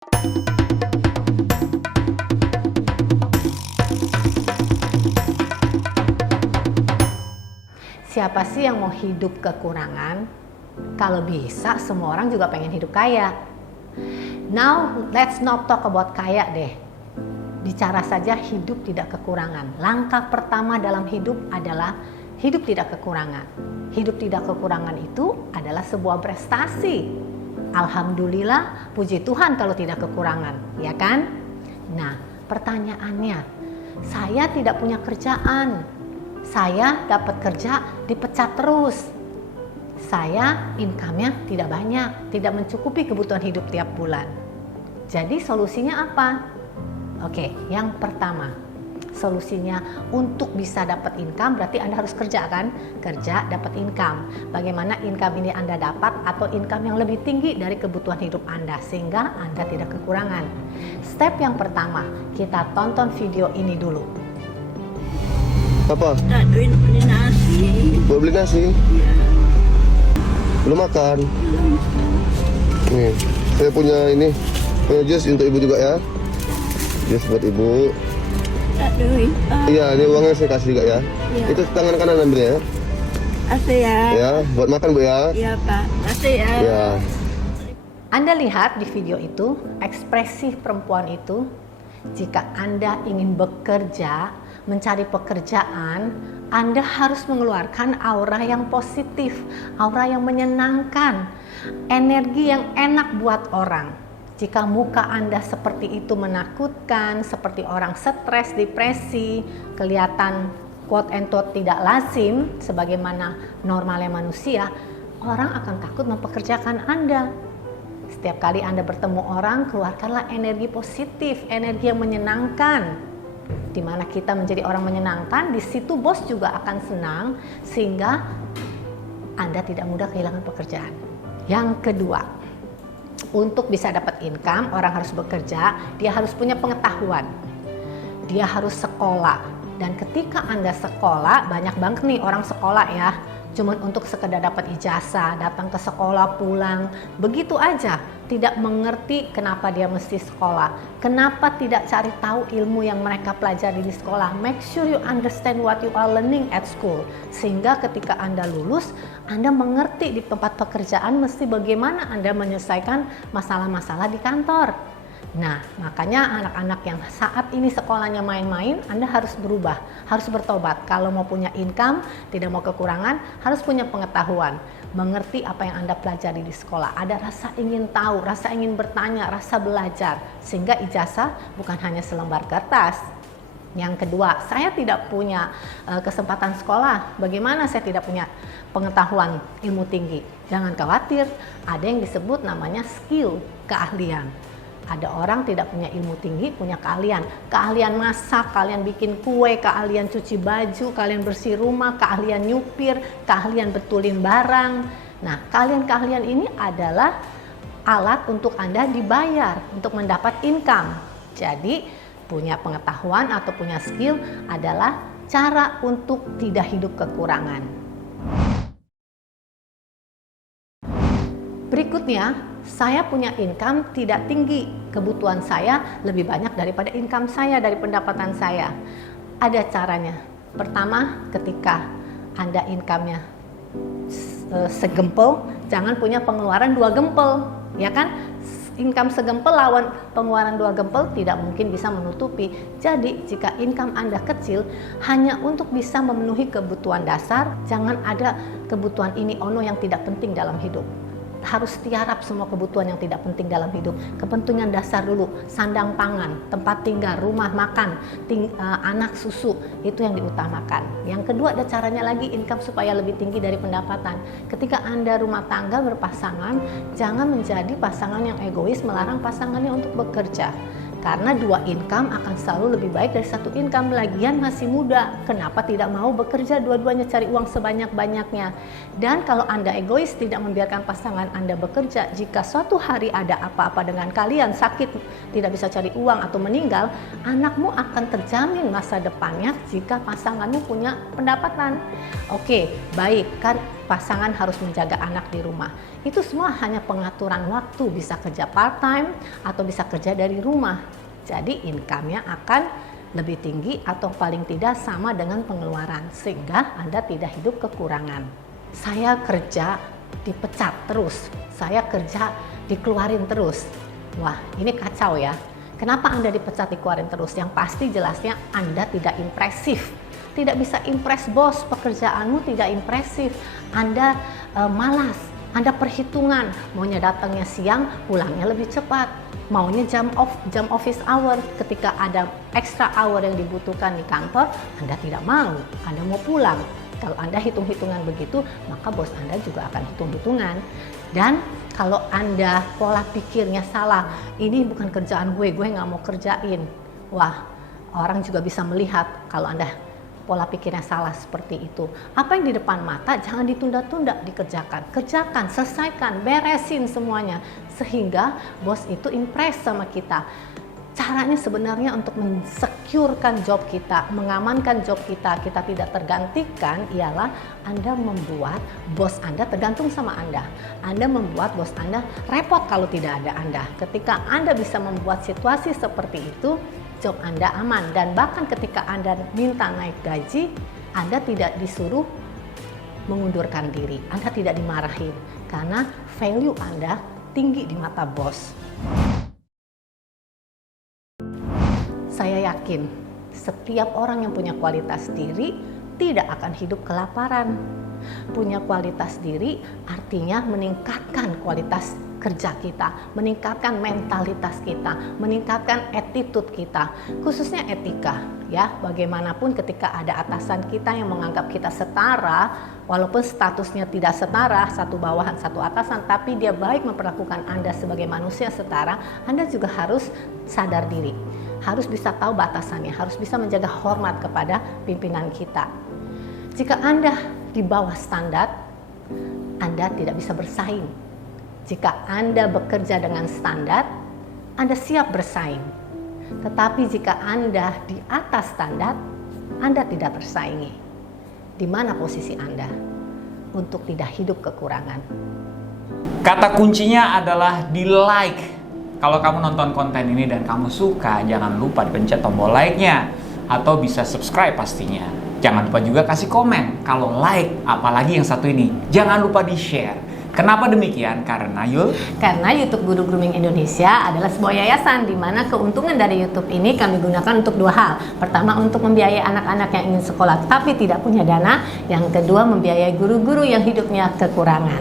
Siapa sih yang mau hidup kekurangan? Kalau bisa, semua orang juga pengen hidup kaya. Now, let's not talk about kaya deh. Bicara saja hidup tidak kekurangan. Langkah pertama dalam hidup adalah hidup tidak kekurangan. Hidup tidak kekurangan itu adalah sebuah prestasi. Alhamdulillah, puji Tuhan kalau tidak kekurangan, ya kan? Nah, pertanyaannya, saya tidak punya kerjaan. Saya dapat kerja dipecat terus. Saya income-nya tidak banyak, tidak mencukupi kebutuhan hidup tiap bulan. Jadi solusinya apa? Oke, yang pertama, solusinya untuk bisa dapat income berarti Anda harus kerja kan? Kerja dapat income. Bagaimana income ini Anda dapat atau income yang lebih tinggi dari kebutuhan hidup Anda sehingga Anda tidak kekurangan. Step yang pertama, kita tonton video ini dulu. Apa? Tak duit beli nasi. Buat beli nasi? Ya, Belum makan? Nih, saya punya jus untuk ibu juga ya. Jus buat ibu. tak duit. Iya, ini uangnya saya kasih juga ya. Iya. Itu tangan kanan ambil ya. Asih ya. Ya, buat makan bu ya. Iya Pak. Asih ya. Ya. Anda lihat di video itu, ekspresi perempuan itu, jika Anda ingin bekerja, mencari pekerjaan, Anda harus mengeluarkan aura yang positif, aura yang menyenangkan, energi yang enak buat orang. Jika muka Anda seperti itu menakutkan, seperti orang stres, depresi, kelihatan quote and quote tidak lazim, sebagaimana normalnya manusia, orang akan takut mempekerjakan Anda. Setiap kali Anda bertemu orang, keluarkanlah energi positif, energi yang menyenangkan. Di mana kita menjadi orang menyenangkan, di situ bos juga akan senang sehingga Anda tidak mudah kehilangan pekerjaan. Yang kedua, untuk bisa dapat income, orang harus bekerja, dia harus punya pengetahuan. Dia harus sekolah. Dan ketika Anda sekolah, banyak banget nih orang sekolah ya, cuman untuk sekedar dapat ijazah, datang ke sekolah, pulang, begitu aja, tidak mengerti kenapa dia mesti sekolah, kenapa tidak cari tahu ilmu yang mereka pelajari di sekolah. Make sure you understand what you are learning at school, sehingga ketika Anda lulus, Anda mengerti di tempat pekerjaan mesti bagaimana Anda menyelesaikan masalah-masalah di kantor. Nah, makanya anak-anak yang saat ini sekolahnya main-main, Anda harus berubah, harus bertobat. Kalau mau punya income, tidak mau kekurangan, harus punya pengetahuan, mengerti apa yang Anda pelajari di sekolah. Ada rasa ingin tahu, rasa ingin bertanya, rasa belajar, sehingga ijazah bukan hanya selembar kertas. Yang kedua, saya tidak punya kesempatan sekolah. Bagaimana saya tidak punya pengetahuan ilmu tinggi? Jangan khawatir, ada yang disebut namanya skill, keahlian. Ada orang tidak punya ilmu tinggi, punya keahlian. Keahlian masak, kalian bikin kue, keahlian cuci baju, kalian bersih rumah, keahlian nyupir, keahlian betulin barang. Nah, keahlian-keahlian ini adalah alat untuk Anda dibayar, untuk mendapat income. Jadi, punya pengetahuan atau punya skill adalah cara untuk tidak hidup kekurangan. Berikutnya, saya punya income tidak tinggi, kebutuhan saya lebih banyak daripada income saya, dari pendapatan saya. Ada caranya. Pertama, ketika Anda income-nya segempel, jangan punya pengeluaran 2 gempel, ya kan? Income segempel lawan pengeluaran 2 gempel tidak mungkin bisa menutupi. Jadi, jika income Anda kecil, hanya untuk bisa memenuhi kebutuhan dasar, jangan ada kebutuhan ini ono yang tidak penting dalam hidup. Harus tiarap semua kebutuhan yang tidak penting dalam hidup. Kepentingan dasar dulu, sandang pangan, tempat tinggal, rumah makan, anak susu, itu yang diutamakan. Yang kedua, ada caranya lagi income supaya lebih tinggi dari pendapatan. Ketika Anda rumah tangga berpasangan, jangan menjadi pasangan yang egois melarang pasangannya untuk bekerja. Karena 2 income akan selalu lebih baik dari 1 income. Lagian masih muda, kenapa tidak mau bekerja dua-duanya, cari uang sebanyak-banyaknya. Dan kalau Anda egois, tidak membiarkan pasangan Anda bekerja, jika suatu hari ada apa-apa dengan kalian, sakit, tidak bisa cari uang atau meninggal, anakmu akan terjamin masa depannya jika pasanganmu punya pendapatan. Oke, baik. pasangan harus menjaga anak di rumah. Itu semua hanya pengaturan waktu, bisa kerja part-time atau bisa kerja dari rumah. Jadi income-nya akan lebih tinggi atau paling tidak sama dengan pengeluaran, sehingga Anda tidak hidup kekurangan. Saya kerja dipecat terus, saya kerja dikeluarin terus. Wah, ini kacau ya. Kenapa Anda dipecat dikeluarin terus? Yang pasti jelasnya Anda tidak impresif. Tidak bisa impress bos, pekerjaanmu tidak impresif. Anda malas, Anda perhitungan, maunya datangnya siang, pulangnya lebih cepat. Maunya jam office hour, ketika ada extra hour yang dibutuhkan di kantor, Anda tidak mau, Anda mau pulang. Kalau Anda hitung-hitungan begitu, maka bos Anda juga akan hitung-hitungan. Dan kalau Anda pola pikirnya salah, ini bukan kerjaan gue nggak mau kerjain. Wah, orang juga bisa melihat kalau Anda pola pikirnya salah seperti itu. Apa yang di depan mata jangan ditunda-tunda, dikerjakan. Kerjakan, selesaikan, beresin semuanya. Sehingga bos itu impress sama kita. Caranya sebenarnya untuk mensecurekan job kita, mengamankan job kita tidak tergantikan ialah Anda membuat bos Anda tergantung sama Anda. Anda membuat bos Anda repot kalau tidak ada Anda. Ketika Anda bisa membuat situasi seperti itu, job Anda aman. Dan bahkan ketika Anda minta naik gaji, Anda tidak disuruh mengundurkan diri. Anda tidak dimarahin karena value Anda tinggi di mata bos. Saya yakin setiap orang yang punya kualitas diri tidak akan hidup kelaparan. Punya kualitas diri artinya meningkatkan kualitas kerja kita, meningkatkan mentalitas kita, meningkatkan attitude kita, khususnya etika. Ya, bagaimanapun ketika ada atasan kita yang menganggap kita setara, walaupun statusnya tidak setara, satu bawahan satu atasan, tapi dia baik memperlakukan Anda sebagai manusia setara, Anda juga harus sadar diri, harus bisa tahu batasannya, harus bisa menjaga hormat kepada pimpinan kita. Jika Anda di bawah standar, Anda tidak bisa bersaing. Jika Anda bekerja dengan standar, Anda siap bersaing. Tetapi jika Anda di atas standar, Anda tidak tersaingi. Di mana posisi Anda untuk tidak hidup kekurangan? Kata kuncinya adalah di like. Kalau kamu nonton konten ini dan kamu suka, jangan lupa dipencet tombol like-nya. Atau bisa subscribe pastinya. Jangan lupa juga kasih komen. Kalau like, apalagi yang satu ini, jangan lupa di-share. Kenapa demikian? Karena YouTube Guru Grooming Indonesia adalah sebuah yayasan di mana keuntungan dari YouTube ini kami gunakan untuk dua hal. Pertama, untuk membiayai anak-anak yang ingin sekolah tapi tidak punya dana. Yang kedua, membiayai guru-guru yang hidupnya kekurangan.